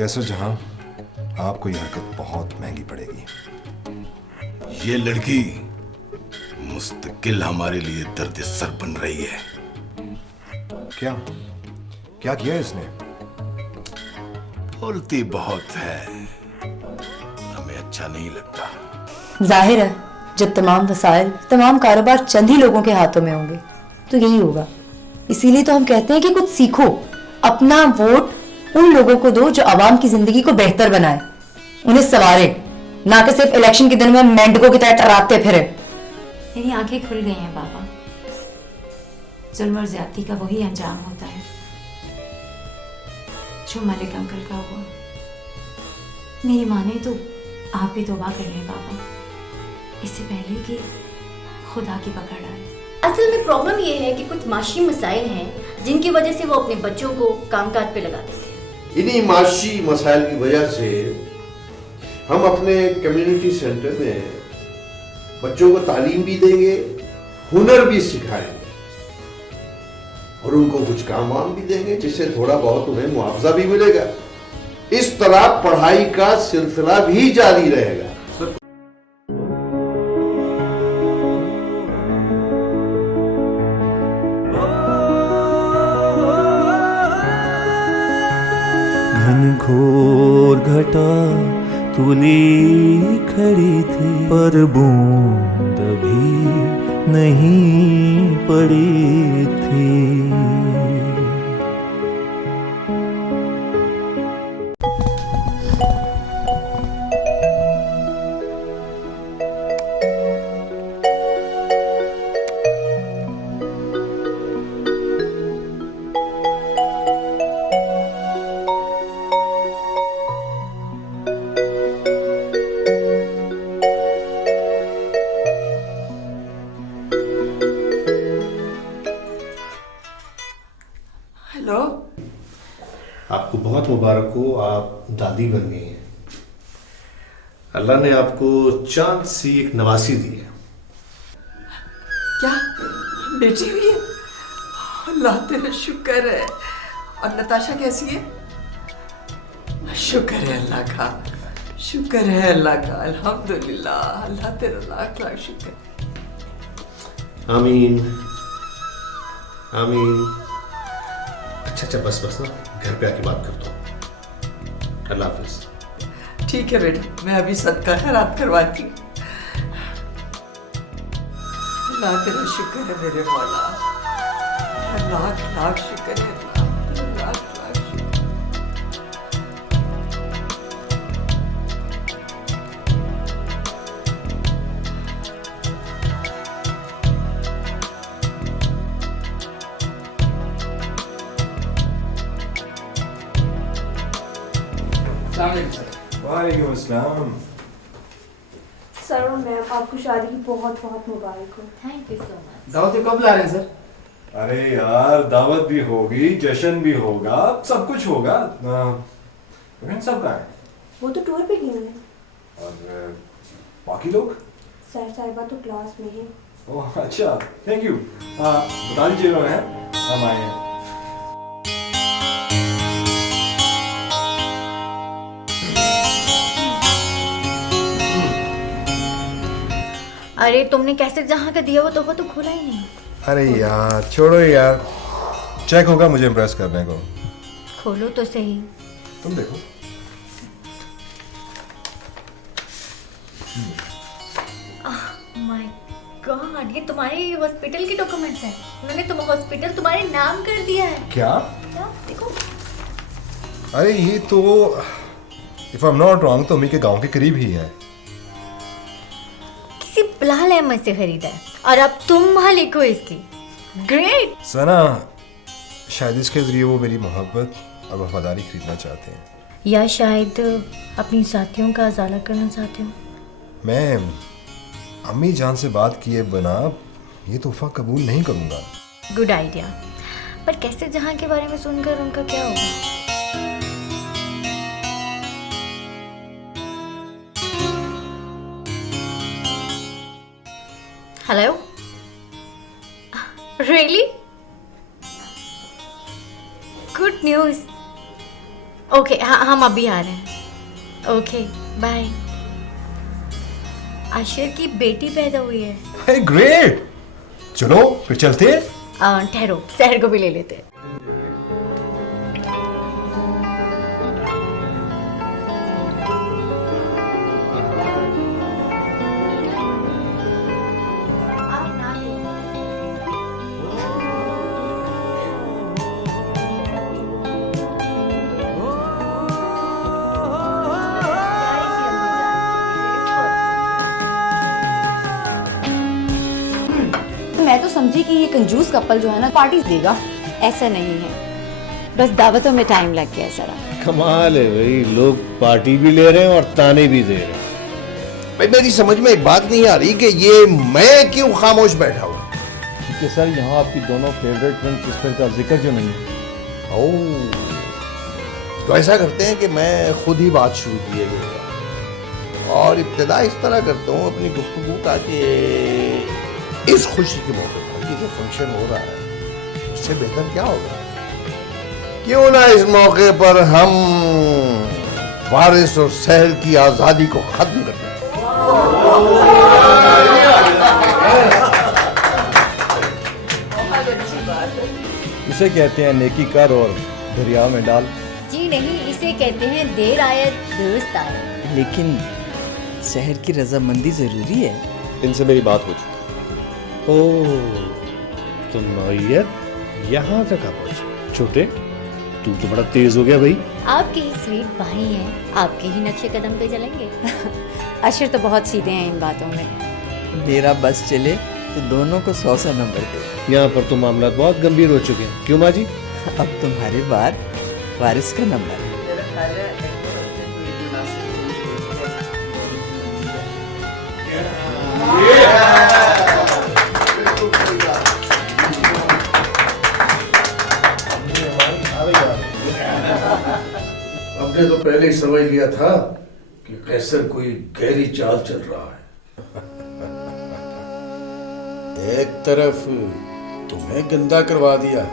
कैसर जहां, आपको यह हरकत बहुत महंगी पड़ेगी। ये लड़की मुस्तकिल हमारे लिए दर्द सर बन रही है। क्या क्या किया इसने? बोलती बहुत है, हमें अच्छा नहीं लगता। जाहिर है जब तमाम वसाइल, तमाम कारोबार चंद ही लोगों के हाथों में होंगे तो यही होगा। इसीलिए तो हम कहते हैं कि कुछ सीखो, अपना वोट उन लोगों को दो जो आवाम की जिंदगी को बेहतर बनाए, उन्हें संवारे, ना कि सिर्फ इलेक्शन के दिन में मेंढकों की तरह टर्राते फिरे। मेरी आंखें खुल गई हैं बाबा। जुल्म और ज्यादती का वही अंजाम होता है जो मलिक अंकल का हुआ। मेरी माँ ने तो आप भी तौबा कर लें बाबा, इससे पहले कि खुदा की पकड़ आए। असल में प्रॉब्लम ये है कि कुछ माशी मसाइल हैं जिनकी वजह से वो अपने बच्चों को कामकाज पे लगा देते हैं। इन्हीं माशी मसाइल की वजह से हम अपने कम्युनिटी सेंटर में बच्चों को तालीम भी देंगे, हुनर भी सिखाएंगे और उनको कुछ काम वाम भी देंगे जिससे थोड़ा बहुत उन्हें मुआवजा भी मिलेगा। इस तरह पढ़ाई का सिलसिला भी जारी रहेगा। घनघोर घटा तुली खड़ी थी, पर बूंद भी नहीं पड़ी थी। हेलो, आपको बहुत मुबारक हो, आप दादी बन गई हैं। अल्लाह ने आपको चांद सी एक नवासी दी है। क्या बेटी हुई है? अल्लाह तेरा शुक्र है। और नताशा कैसी है? शुक्र है अल्लाह का, शुक्र है अल्लाह का, अल्हम्दुलिल्लाह। अल्लाह तेरा लाख लाख शुक्र। आमीन आमीन। अच्छा बस ना, घर पे आके बात करता हूँ। अल्लाह हाफिज। ठीक है बेटा, मैं अभी सदका खैरात करवाती हूँ। अल्लाह तेरा शुक्र है मेरे मौला, लाख लाख शुक्र है अल्लाह, लाख लाख शुक्र। वालेकुम अस्सलाम। सर और मैम, आपको शादी की बहुत बहुत मुबारक हो। Thank you so much. दावत कब ला रहे हैं सर? अरे यार, दावत भी होगी, जश्न भी होगा, सब कुछ होगा। बहन सब कहाँ है? वो तो टूर पे गई हैं। और बाकी लोग? सर साहिबा तो क्लास में है। ओह अच्छा, थैंक यू। बता दीजिएगा, हम आए हैं। अरे तुमने कैसे जहाँ का दिया वो तोहफा तो खोला ही नहीं। अरे यार छोड़ो यार, चेक होगा मुझे इम्प्रेस करने को। खोलो तो सही। तुम देखो। माय गॉड, ये तुम्हारे हॉस्पिटल के डॉक्यूमेंट्स हैं। उन्होंने तुम हॉस्पिटल तुम्हारे नाम कर दिया है। क्या? देखो। अरे ये तो if I am not wrong तो मेरे गांव के करीब ही है। किसी बिलाल अहमद से खरीदा है और अब तुम मालिक हो इसकी। ग्रेट। सना, शायद इसके जरिए वो मेरी मोहब्बत और वफादारी खरीदना चाहते हैं, या शायद अपनी साथियों का अजाला करना चाहते हो। मैं अम्मी जान से बात किए बिना ये तोहफा कबूल नहीं करूंगा। Good idea. पर कैसे जहां के बारे में सुनकर उनका क्या होगा? Hello, really? Good news. Okay, हाँ हम अभी आ रहे हैं। Okay bye. आशिर की बेटी पैदा हुई है। हे ग्रेट, चलो फिर चलते हैं। ठहरो, सहर को भी ले लेते हैं। मैं तो समझी कि ये कंजूस कपल जो है ना पार्टी देगा। ऐसा नहीं है, बस दावतों में टाइम लग गया जरा। कमाल है भाई, लोग पार्टी भी ले रहे हैं और ताने भी दे रहे हैं। भाई मेरी समझ में एक बात नहीं आ रही कि ये मैं क्यों खामोश बैठा हूँ। ठीक है सर, यहाँ आपकी दोनों फेवरेट ट्विन सिस्टर का जिक्र क्यों नहीं है? ओह, तो ऐसा करते हैं कि मैं खुद ही बात शुरू किए हुए और इब्तिदा इस तरह करता हूँ अपनी गुफ्तगू का कि इस खुशी के मौके पर कि जो फंक्शन हो रहा है उससे बेहतर क्या होगा, क्यों ना इस मौके पर हम वारिस और सहर की आजादी को खत्म कर दें। इसे कहते हैं नेकी कर और दरिया में डाल। जी नहीं, इसे कहते हैं देर आयत दुरुस्त आयत। लेकिन शहर की रजामंदी जरूरी है। इनसे मेरी बात हो चुकी। ओह, तो नौयत यहाँ तक आ पहुंचे। छोटे, तू तो बड़ा तेज हो गया भाई। आपके ही स्वीट भाई हैं, आपके ही नक्शे कदम पे चलेंगे। आशिर तो बहुत सीधे हैं इन बातों में। मेरा बस चले तो दोनों को 100 नंबर दे। यहाँ पर तो मामला बहुत गंभीर हो चुके हैं। क्यों माँ जी? अब तुम्हारे बाद वारिस का नंबर। हमने तो पहले ही समझ लिया था कि कैसर कोई गहरी चाल चल रहा है। एक तरफ तुम्हें गंदा करवा दिया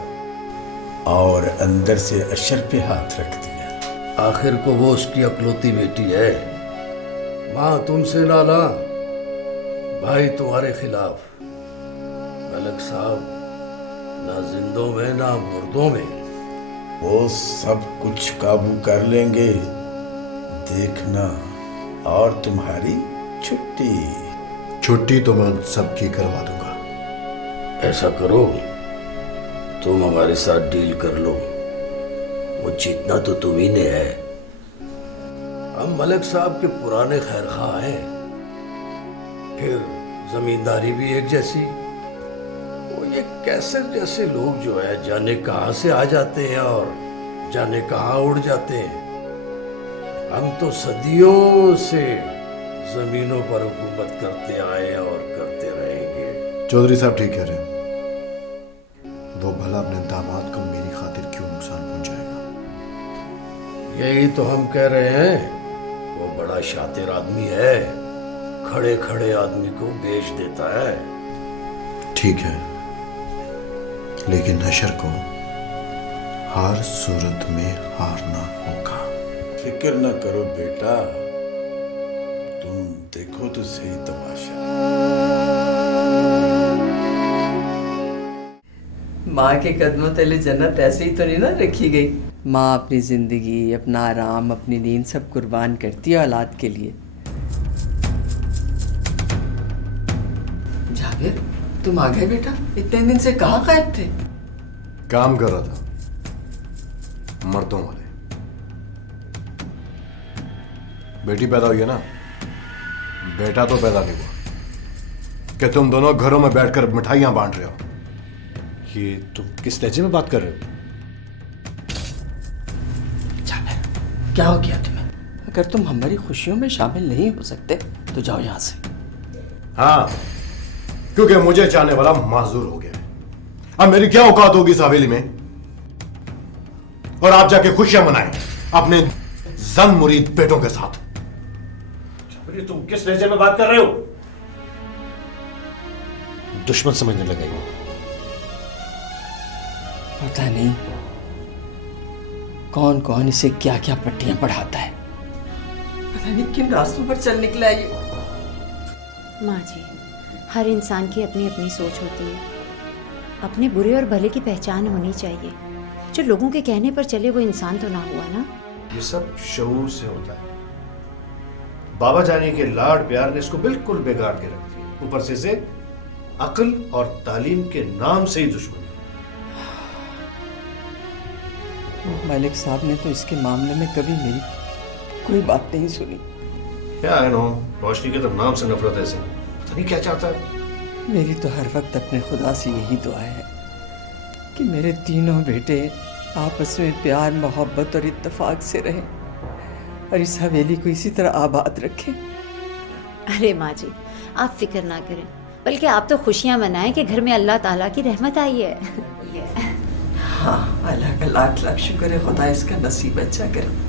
और अंदर से अशर पे हाथ रख दिया। आखिर को वो उसकी अकलौती बेटी है। माँ तुमसे लाला, भाई तुम्हारे खिलाफ। मलक साहब ना जिंदों में ना मुर्दों में। वो सब कुछ काबू कर लेंगे, देखना। और तुम्हारी छुट्टी तो मैं सबकी करवा दूंगा। ऐसा करो, तुम हमारे साथ डील कर लो, वो जीतना तो तुम ही ने है। हम मलिक साहब के पुराने खैरखा हैं, फिर जमींदारी भी एक जैसी। वो ये कैसर जैसे लोग जो है जाने कहां से आ जाते हैं और जाने कहां उड़ जाते हैं। हम तो सदियों से जमीनों पर हुकूमत करते आए और करते रहेंगे। चौधरी साहब ठीक कह रहे हैं। वो भला अपने दामाद को मेरी खातिर क्यों नुकसान पहुंचाएगा? यही तो हम कह रहे हैं। वो बड़ा शातिर आदमी है, खड़े खड़े आदमी को बेच देता है। ठीक है, लेकिन नशर को हर सूरत में हारना होगा। फिक्र न करो बेटा, तुम देखो तो सही तमाशा। माँ के कदमों तले जन्नत ऐसे ही तो नहीं ना रखी गई। माँ अपनी जिंदगी, अपना आराम, अपनी नींद सब कुर्बान करती है औलाद के लिए। जावेद, तुम आ गए बेटा? इतने दिन से कहाँ गायब थे? काम कर रहा था, मर्दों वाले। बेटी पैदा हुई है ना, बेटा तो पैदा नहीं हुआ कि तुम दोनों घरों में बैठकर मिठाइयां बांट रहे हो। ये तुम किस लहजे में बात कर रहे हो? जावेद, क्या हो गया तुम्हें? अगर तुम हमारी खुशियों में शामिल नहीं हो सकते तो जाओ यहाँ से। हाँ, क्योंकि मुझे चाहने वाला माजूर हो गया। अब मेरी क्या औकात होगी इस हवेली में? और आप जाके खुशियां मनाएं अपने जन मुरीद बेटों के साथ। तुम किस लहजे में बात कर रहे हो? दुश्मन समझने लगा ये। पता नहीं, कौन कौन इसे क्या क्या पट्टियां पढ़ाता है। पता नहीं किन रास्तों पर चल निकला है ये। माँ जी, हर इंसान की अपनी अपनी सोच होती है। अपने बुरे और भले की पहचान होनी चाहिए। जो लोगों के कहने पर चले वो इंसान तो ना हुआ ना। ये सब शऊर से होता है। बाबा जानी के लाड प्यार ने इसको बिल्कुल बिगाड़ के रख दिया। ऊपर से इसे अक्ल और तालीम के नाम से ही दुश्मनी। मलिक साहब ने तो इसके मामले में कभी मेरी कोई बात नहीं सुनी। क्या है नो, रोशनी के तो नाम से नफरत है इसे। पता नहीं क्या चाहता है। मेरी तो हर वक्त अपने खुदा से यही दुआ है कि मेरे तीनों बेटे आपस में प्यार मोहब्बत और इत्तेफाक से रहें और इस हवेली को इसी तरह आबाद रखें। अरे माँ जी, आप फिक्र ना करें, बल्कि आप तो खुशियाँ मनाएं कि घर में अल्लाह ताला की रहमत आई है। हाँ, अल्लाह का लाख लाख शुक्र है, खुदा इसका नसीब अच्छा करे।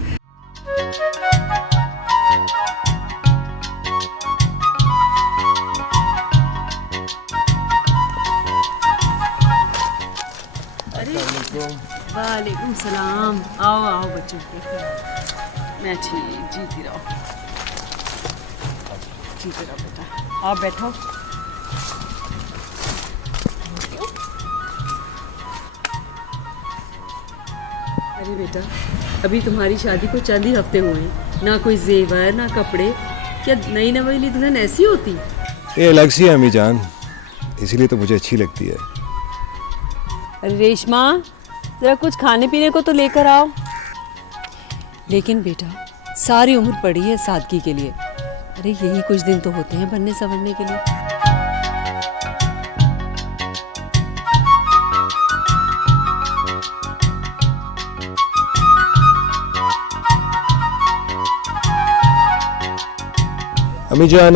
वालेकुम सलाम। आओ आओ बच्चों, मैं ठीक, जीती रहो, जीती रहो बेटा। आओ बैठो। अरे बेटा, अभी तुम्हारी शादी को चंद ही हफ्ते हुए हैं, ना कोई जेवर ना कपड़े। क्या नई नवेली दुल्हन ऐसी होती? ये अलग सी है अम्मी जान, इसीलिए तो मुझे अच्छी लगती है। अरे रेशमा, जरा कुछ खाने पीने को तो लेकर आओ। लेकिन बेटा, सारी उम्र पड़ी है सादगी के लिए। अरे यही कुछ दिन तो होते हैं बनने संवरने के लिए। अम्मी जान,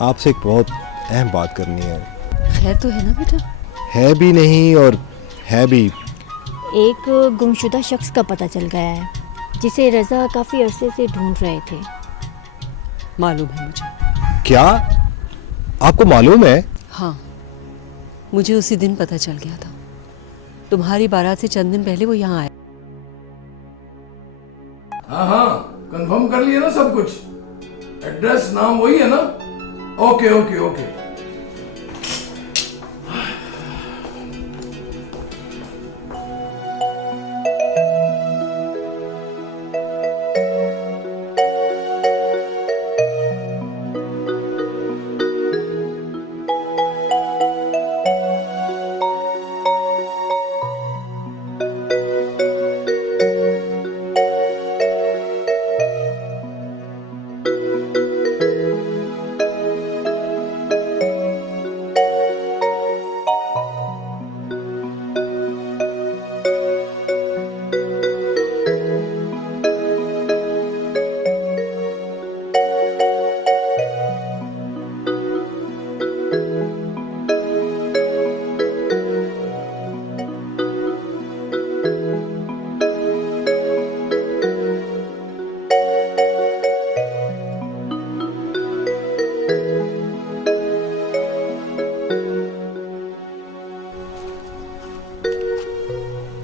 आपसे एक बहुत अहम बात करनी है। खैर तो है ना बेटा? है भी नहीं और है भी। एक गुमशुदा शख्स का पता चल गया है, जिसे रजा काफी अरसे से ढूंढ रहे थे। मालूम है मुझे। क्या आपको मालूम है? हाँ, मुझे उसी दिन पता चल गया था। तुम्हारी बारात से चंद दिन पहले वो यहाँ आया। हाँ हाँ, कंफर्म कर लिया ना सब कुछ? एड्रेस नाम वही है ना? Okay okay okay.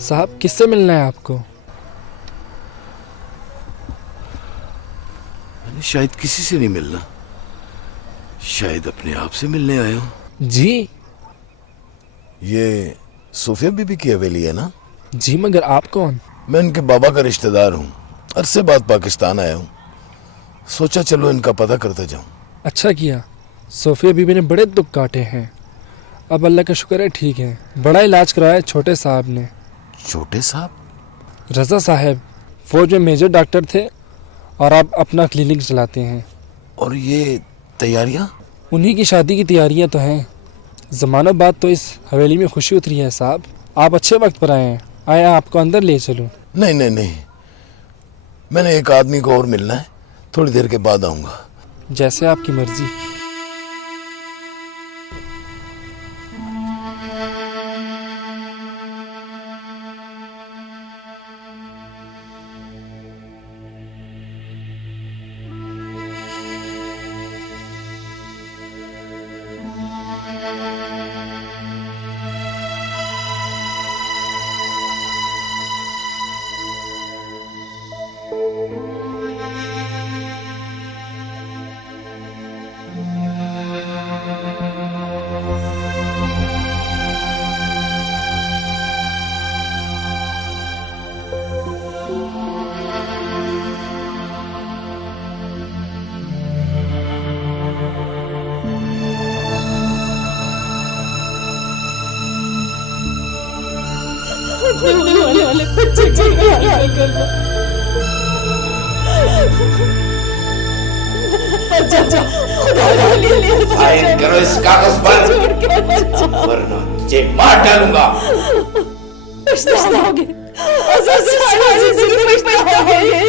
साहब, किससे मिलना है आपको? मैंने शायद किसी से नहीं मिलना, शायद अपने आप से मिलने आया हूँ। जी, ये सोफिया बीबी की हवेली है ना? जी, मगर आप कौन? मैं इनके बाबा का रिश्तेदार हूँ। अरसे बाद पाकिस्तान आया हूँ, सोचा चलो इनका पता करते जाऊँ। अच्छा किया। सोफिया बीबी ने बड़े दुख काटे हैं, अब अल्लाह का शुक्र है ठीक है। बड़ा इलाज कराया छोटे साहब ने। छोटे साहब? रजा साहब फौज में मेजर डॉक्टर थे और अब अपना क्लिनिक चलाते हैं। और ये तैयारियाँ? उन्हीं की शादी की तैयारियां तो हैं। ज़मानों बाद तो इस हवेली में खुशी उतरी है साहब। आप अच्छे वक्त पर आए हैं। आया आपको अंदर ले चलूं? नहीं नहीं नहीं, मैंने एक आदमी को और मिलना है, थोड़ी देर के बाद आऊँगा। जैसे आपकी मर्जी। साइन करो इस कागज पर वरना तुझे मार डालूंगा। पछताओगे, पछताओगे।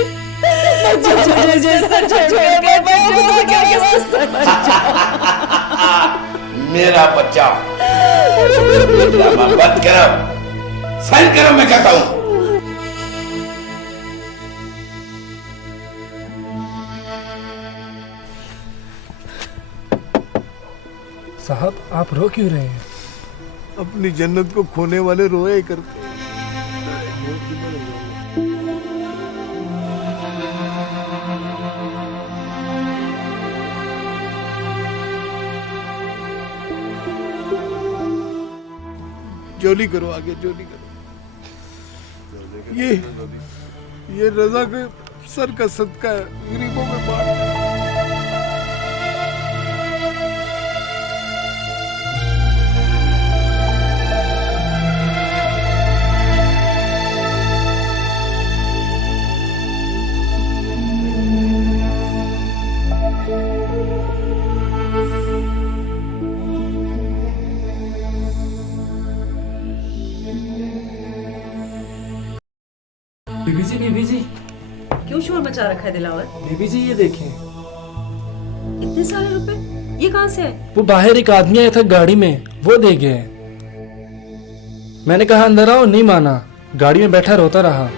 मेरा बच्चा ड्रामा बंद करो, साइन करो मैं कहता हूं। साहब आप रो क्यों रहे हैं? अपनी जन्नत को खोने वाले रोए करते हैं। जोली करो आगे, जोली करो। ये रजा के सर का सदका है, गरीबों में बांट। बीबी जी क्यों शोर मचा रखा है दिलावर? बीबी जी ये देखें। इतने सारे रुपए ये कहां से है? वो बाहर एक आदमी आया था गाड़ी में, वो दे गए। मैंने कहा अंदर आओ, नहीं माना, गाड़ी में बैठा रोता रहा।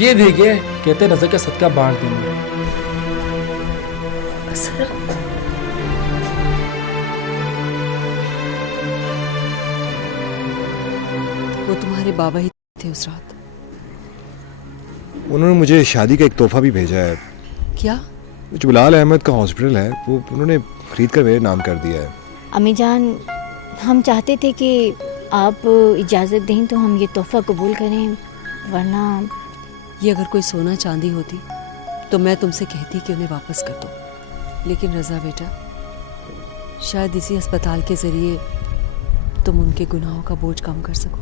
ये दे गए, कहते रज़ा का सदका बांट देंगे। वो तुम्हारे बाबा ही थे उस रात। उन्होंने मुझे शादी का एक तोहफा भी भेजा है। क्या? जो बिलाल अहमद का हॉस्पिटल है वो उन्होंने खरीद कर मेरे नाम कर दिया है। अम्मी जान, हम चाहते थे कि आप इजाज़त दें तो हम ये तोहफा कबूल करें, वरना ये अगर कोई सोना चांदी होती तो मैं तुमसे कहती कि उन्हें वापस कर दो। लेकिन रज़ा बेटा, शायद इसी अस्पताल के ज़रिए तुम उनके गुनाहों का बोझ कम कर सको।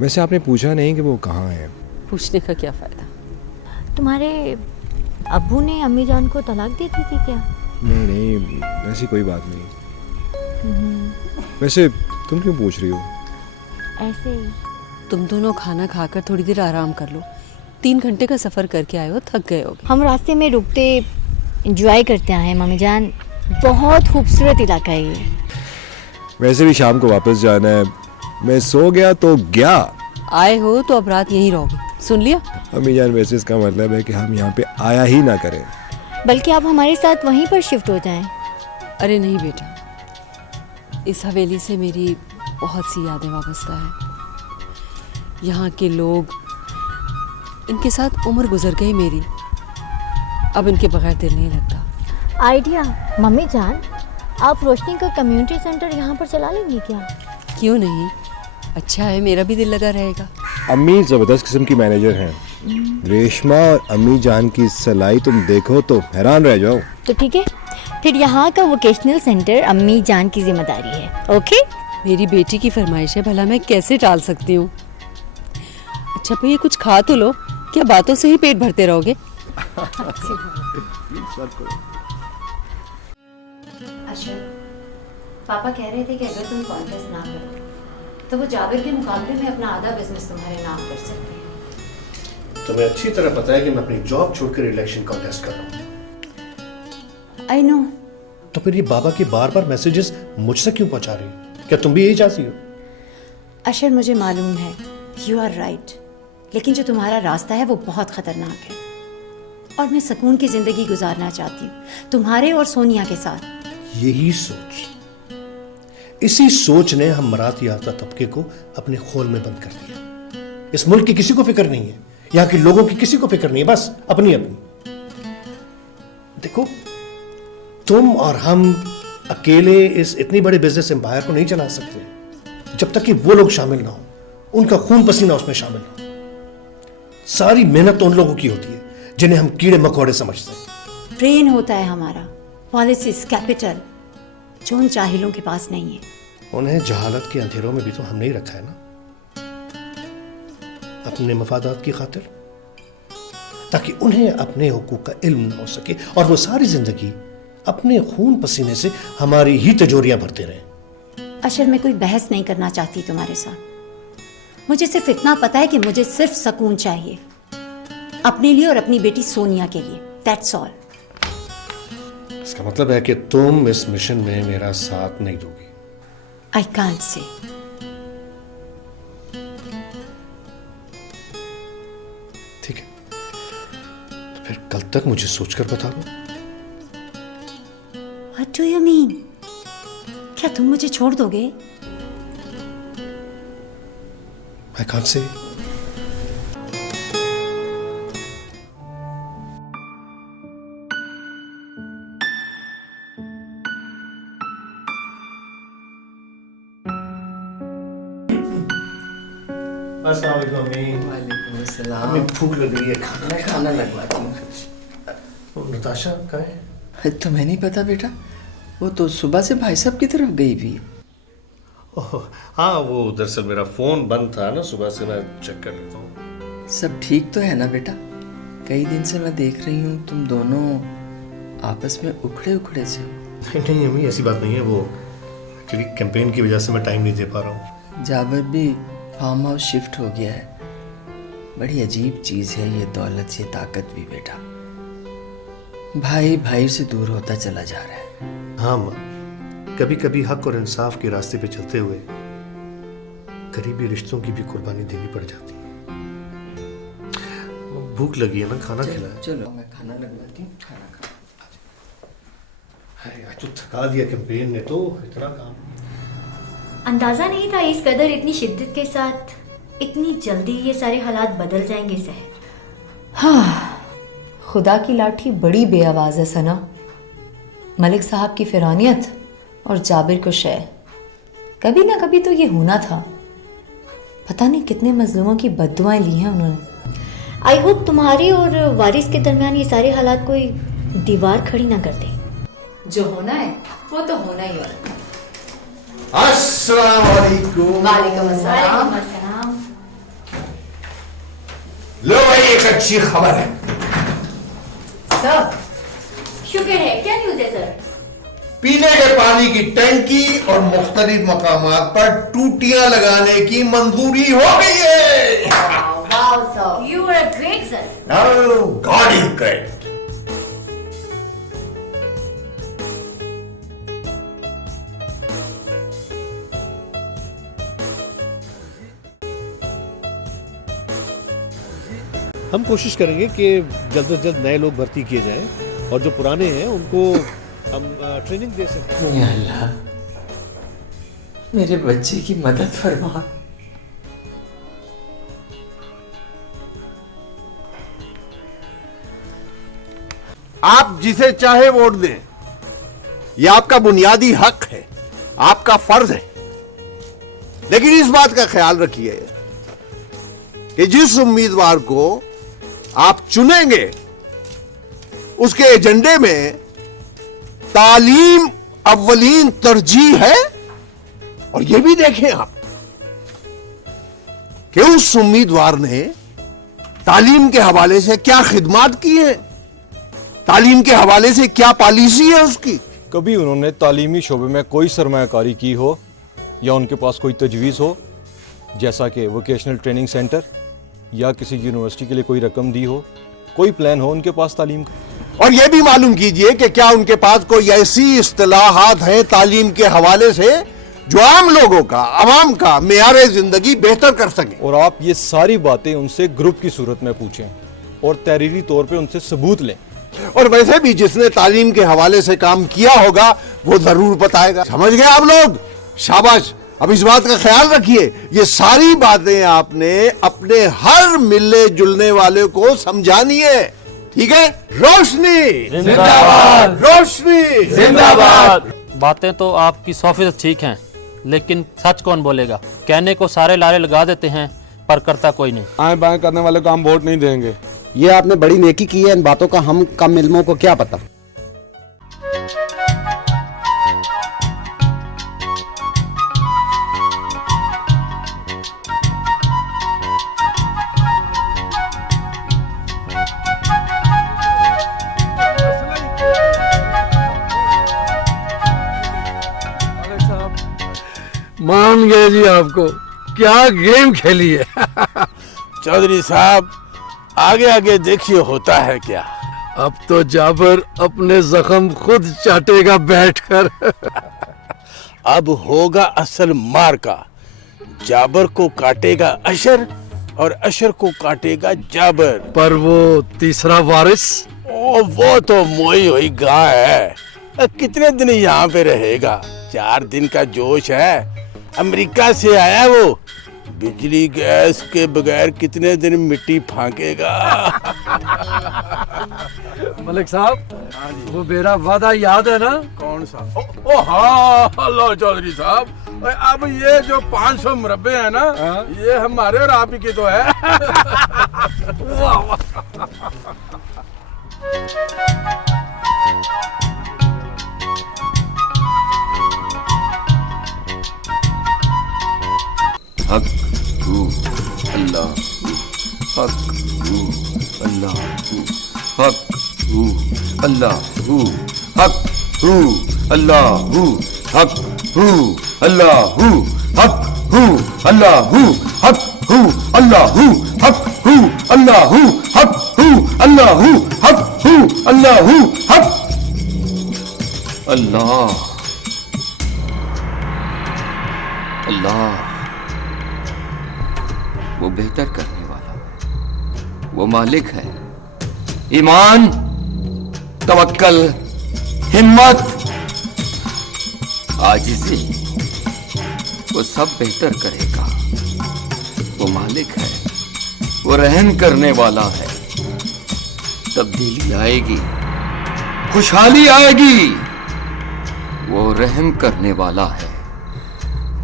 वैसे आपने पूछा नहीं कि वो कहाँ है? पूछने का क्या फ़ायदा? तुम्हारे अब्बू ने अम्मी जान को तलाक दी थी क्या? नहीं, ऐसी कोई बात नहीं। वैसे तुम क्यों पूछ रही हो? ऐसे ही। तुम दोनों खाना खाकर थोड़ी देर आराम कर लो। 3 घंटे का सफ़र करके आए हो, थक गए होगे। हम रास्ते में रुकते एंजॉय करते आए हैं मम्मी जान, बहुत खूबसूरत इलाका है ये। वैसे भी शाम को वापस जाना है, मैं सो गया तो गया। आए हो तो अब रात यहीं रहोगे, सुन लिया? अम्मी जान, वैसे इसका मतलब है कि हम यहाँ पे आया ही ना करें। बल्कि आप हमारे साथ वहीं पर शिफ्ट हो जाएं। अरे नहीं बेटा, इस हवेली से मेरी बहुत सी यादें वाबस्ता है। यहाँ के लोग, इनके साथ उम्र गुजर गई मेरी, अब इनके बगैर दिल नहीं लगता। आइडिया मम्मी जान, आप रोशनी का कम्युनिटी सेंटर यहाँ पर चला लेंगे क्या? क्यों नहीं, अच्छा है, मेरा भी दिल लगा रहेगा। अम्मी जबरदस्त किस्म की मैनेजर हैं। रेशमा और अम्मी जान की सलाई तुम देखो तो हैरान रह जाओ। तो ठीक है, फिर यहाँ का वोकेशनल सेंटर अम्मी जान की जिम्मेदारी है। ओके? मेरी बेटी की फरमाइश है, भला मैं कैसे टाल सकती हूँ। अच्छा भैया कुछ खा तो लो, क्या बातों से ही पेट भरते रहोगे? अच्छा, पापा कह रहे थे कि अगर तुम कॉन्टेस्ट ना करो तो वो जाबिर के मुकाबले में अपना आधा बिजनेस तुम्हारे नाम कर सकते हैं। तुम्हें अच्छी तरह पता है कि मैं अपनी जॉब छोड़कर इलेक्शन कॉन्टेस्ट कर रहा हूँ। I know. तो फिर ये बाबा के बार बार मैसेजेस मुझसे क्यों पहुंचा रही हो? क्या तुम भी यही चाहती हो? अशर, मुझे मालूम है, यू आर राइट, लेकिन जो तुम्हारा रास्ता है वो बहुत खतरनाक है और मैं सुकून की जिंदगी गुजारना चाहती हूँ तुम्हारे और सोनिया के साथ। यही सोच, इसी सोच ने हम मराठी याफ्ता तबके को अपने खोल में बंद कर दिया। इस मुल्क की किसी को फिक्र नहीं है यहाँ के लोगों की किसी को फिक्र नहीं है, बस अपनी अपनी। देखो, तुम और हम अकेले इस इतनी बड़ी बिजनेस एम्पायर को नहीं चला सकते जब तक कि वो लोग शामिल ना हो, उनका खून पसीना उसमें शामिल हो। सारी मेहनत तो उन लोगों की होती है जिन्हें हम कीड़े मकोड़े समझते हैं। ब्रेन होता है हमारा, पॉलिसीज, कैपिटल, जो उन जाहिलों के पास नहीं है। उन्हें जहालत के अंधेरों में भी तो हमने ही रखा है ना, अपने मफादात की खातिर, ताकि उन्हें अपने हुकूक का इल्म ना हो सके और वो सारी जिंदगी अपने खून पसीने से हमारी ही तिजोरियां भरते रहे। अशर, मैं कोई बहस नहीं करना चाहती तुम्हारे साथ। मुझे सिर्फ इतना पता है कि मुझे सिर्फ सुकून चाहिए, अपने लिए और अपनी बेटी सोनिया के लिए। That's all. इसका मतलब है कि तुम इस मिशन में मेरा साथ नहीं दोगी। I can't say. ठीक है, तो फिर कल तक मुझे सोचकर बता दो। What do you mean? क्या तुम मुझे छोड़ दोगे? I can't say. वालेकुम अस्सलाम। हमें भूख लग रही है, मैं खाना लगवाती हूँ। नताशा कहाँ है? तुम्हें नहीं पता बेटा, वो तो सुबह से भाई साहब की तरफ गई भी है। हाँ, वो दरअसल मेरा फोन बंद था ना, सुबह से मैं चेक कर लेता हूँ। सब ठीक तो है ना बेटा? कई दिन से मैं देख रही हूँ तुम दोनों आपस में उखड़े उखड़े से हो। नहीं अम्मी, ऐसी बात नहीं है। वो एक्चुअली कैंपेन की वजह से मैं टाइम नहीं दे पा रहा हूँ। जाबर भी फार्म हाउस शिफ्ट हो गया है। बड़ी अजीब चीज़ है ये दौलत से ताकत भी बेटा। भाई भाई से दूर होता चला जा रहा है। हाँ माँ, कभी कभी हक और इंसाफ के रास्ते पे चलते हुए करीबी रिश्तों की भी कुर्बानी देनी पड़ जाती है। भूख लगी है ना, खाना खिलाए। चलो मैं खाना लगवाती हूँ, खाना खा। आज तो थका दिया कैंपेन ने, तो इतना काम। अंदाजा नहीं था इस कदर इतनी शिद्दत के साथ इतनी जल्दी ये सारे हालात बदल जाएंगे सहर। हाँ, खुदा की लाठी बड़ी बेआवाज़ है सना। मलिक साहब की फिरानियत और जाबिर को शय, कभी ना कभी तो ये होना था। पता नहीं कितने मजलूमों की बद्दुआएं ली हैं उन्होंने। आई होप तुम्हारी और वारिस के दरमियान ये सारे हालात कोई दीवार खड़ी ना कर दे। जो होना है वो तो होना ही है। अस्सलाम वालेकुम। वालेकुम अस्सलाम। लो भाई, एक अच्छी खबर है। सब शुक्र है। क्या न्यूज़ है सर? पीने के पानी की टंकी और मुख्तलिफ मकामात पर टूटियां लगाने की मंजूरी हो गई है। Wow sir, you are a great sir. God is great. हम कोशिश करेंगे कि जल्द से जल्द नए लोग भर्ती किए जाएं और जो पुराने हैं उनको हम ट्रेनिंग दे सकें। या अल्लाह, मेरे बच्चे की मदद फरमा। आप जिसे चाहे वोट दें, यह आपका बुनियादी हक है, आपका फर्ज है। लेकिन इस बात का ख्याल रखिए कि जिस उम्मीदवार को आप चुनेंगे उसके एजेंडे में तालीम अव्वलीन तरजीह है। और यह भी देखें आप कि उस उम्मीदवार ने तालीम के हवाले से क्या खिदमात की है, तालीम के हवाले से क्या पॉलिसी है उसकी। कभी उन्होंने तालीमी शोबे में कोई सरमायाकारी की हो या उनके पास कोई तजवीज़ हो, जैसा कि वोकेशनल ट्रेनिंग सेंटर या किसी यूनिवर्सिटी के लिए कोई रकम दी हो, कोई प्लान हो उनके पास तालीम का। और यह भी मालूम कीजिए कि क्या उनके पास कोई ऐसी इस्तिलाहात हैं तालीम के हवाले से जो आम लोगों का, आवाम का मेयार जिंदगी बेहतर कर सके। और आप ये सारी बातें उनसे ग्रुप की सूरत में पूछें और तहरीरी तौर पे उनसे सबूत लें। और वैसे भी जिसने तालीम के हवाले से काम किया होगा वो जरूर बताएगा। समझ गए आप लोग? शाबाश, अब इस बात का ख्याल रखिए, ये सारी बातें आपने अपने हर मिलने जुलने वाले को समझानी है, ठीक है? रोशनी जिंदाबाद! रोशनी जिंदाबाद! बातें तो आपकी 100% ठीक हैं, लेकिन सच कौन बोलेगा? कहने को सारे लारे लगा देते हैं पर करता कोई नहीं। आए बाएं करने वाले को हम वोट नहीं देंगे। ये आपने बड़ी नेकी की है, इन बातों का हम कम इल्मों को क्या पता। मान गए जी आपको, क्या गेम खेली है। चौधरी साहब आगे आगे देखिए होता है क्या। अब तो जाबर अपने जख्म खुद चाटेगा बैठकर। अब होगा असल मार का। जाबर को काटेगा अशर और अशर को काटेगा जाबर। पर वो तीसरा वारिस? ओ वो तो मोई हुई गाय है, कितने दिन यहाँ पे रहेगा? 4 दिन का जोश है, अमेरिका से आया वो। बिजली गैस के बगैर कितने दिन मिट्टी फांकेगा। मलिक साहब, वो मेरा वादा याद है ना? कौन सा? ओ हाँ लो चौधरी साहब, अब ये जो 500 मुरब्बे है ना, ये हमारे और आप ही की तो है। वाह वाह। हक हू अल्लाह, हक हू अल्लाह, हक हू अल्लाह, हक हू अल्लाह, हक हू अल्लाह, हक हू अल्लाह, हक हू अल्लाह, हक हू अल्लाह, हक हू अल्लाह, हक हू अल्लाह, हक अल्लाह अल्लाह। वो बेहतर करने वाला, वो मालिक है। ईमान, तवक्कल, हिम्मत, आजिज़ी, वो सब बेहतर करेगा। वो मालिक है, वो रहम करने वाला है। तब्दीली आएगी, खुशहाली आएगी। वो रहम करने वाला है,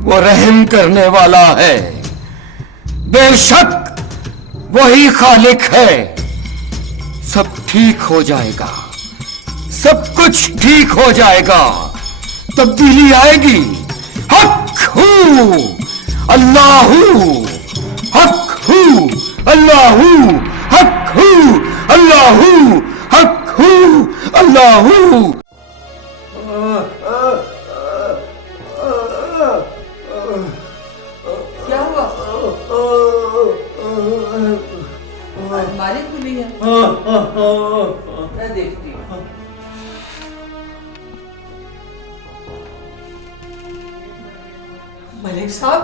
वो रहम करने वाला है। बेशक वही खालिक है। सब ठीक हो जाएगा, सब कुछ ठीक हो जाएगा। तब्दीली आएगी। हक हू अल्लाहू, हक हू अल्लाहू, हक हू अल्लाहू, हक हू अल्लाहू। क्या हुआ? अलमारी खुली है, मैं देखती हूँ। मलिक साहब,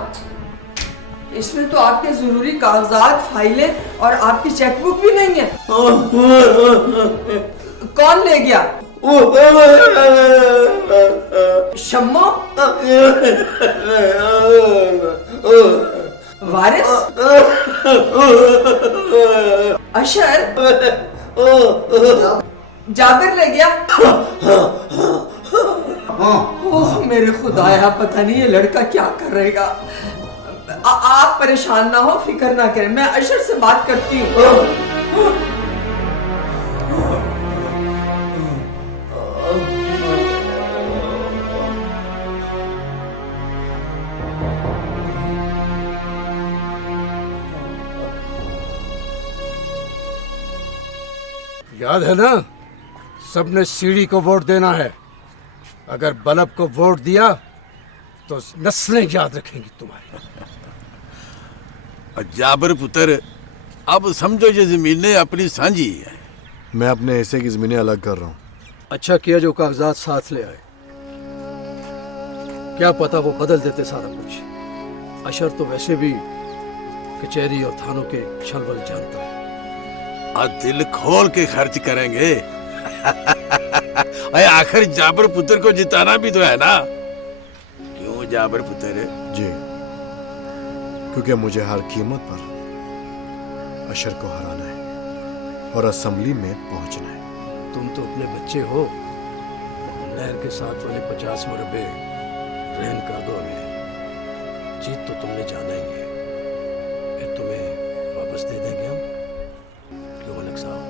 इसमें तो आपके जरूरी कागजात, फाइलें और आपकी चेकबुक भी नहीं है। कौन ले गया? शम्मो? वारिस? अशर? जाबिर ले गया? ओह मेरे खुदाया, पता नहीं ये लड़का क्या कर रहेगा। आप परेशान ना हो, फिक्र ना करें, मैं अशर से बात करती हूँ। याद है ना, सबने सीढ़ी को वोट देना है। अगर बल्ब को वोट दिया तो नस्लें याद रखेंगी तुम्हारी। जाबर पुत्र, अब समझो ये जमीनें अपनी साझी है। मैं अपने हिस्से की जमीनें अलग कर रहा हूँ। अच्छा किया जो कागजात साथ ले आए, क्या पता वो बदल देते सारा कुछ। अशर तो वैसे भी कचहरी और थानों के छलबल जानता है। दिल खोल के खर्च करेंगे। आखिर जाबर पुत्र को जिताना भी तो है ना। क्यों जाबर पुत्र? जी क्योंकि मुझे हर कीमत पर अशर को हराना है और असेंबली में पहुंचना है। तुम तो अपने बच्चे हो, नहर के साथ वाले 50 मुरब्बे रहन कर दो हमें। जीत तो तुमने जाना ही है, फिर तुम्हें वापस दे देंगे हम। क्यों मलिक साहब?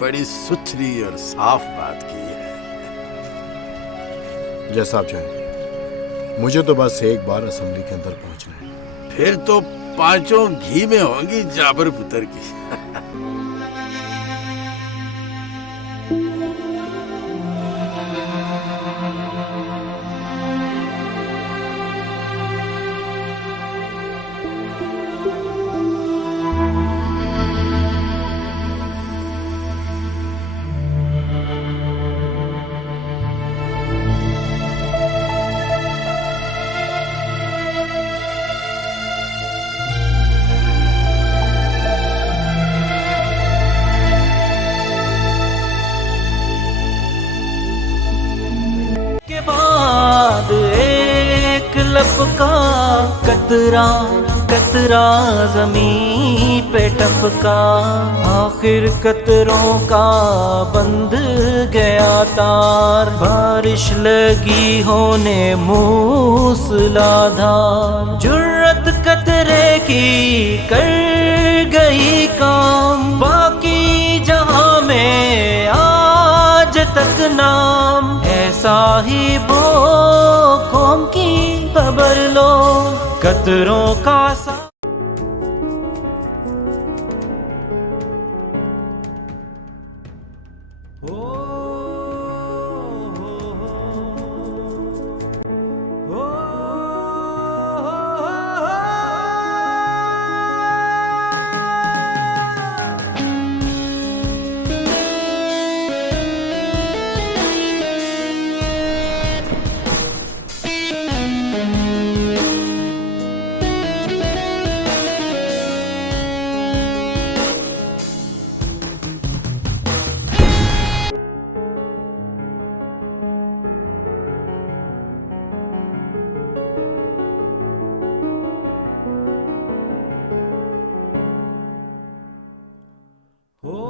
बड़ी सुथरी और साफ बात की है। जैसा आप चाहें, मुझे तो बस एक बार असेंबली के अंदर पहुंचना है। फिर तो पांचों घी में होंगी जाबर पुत्र की। एक लपका कतरा कतरा जमीन पे टपका, आखिर कतरों का बंध गया तार। बारिश लगी होने मूसलाधार, जुर्रत कतरे की कर गई काम। बाकी जहां में आज तक नाम, ऐसा ही वो कौम की खबर लो कतरों का सा। हो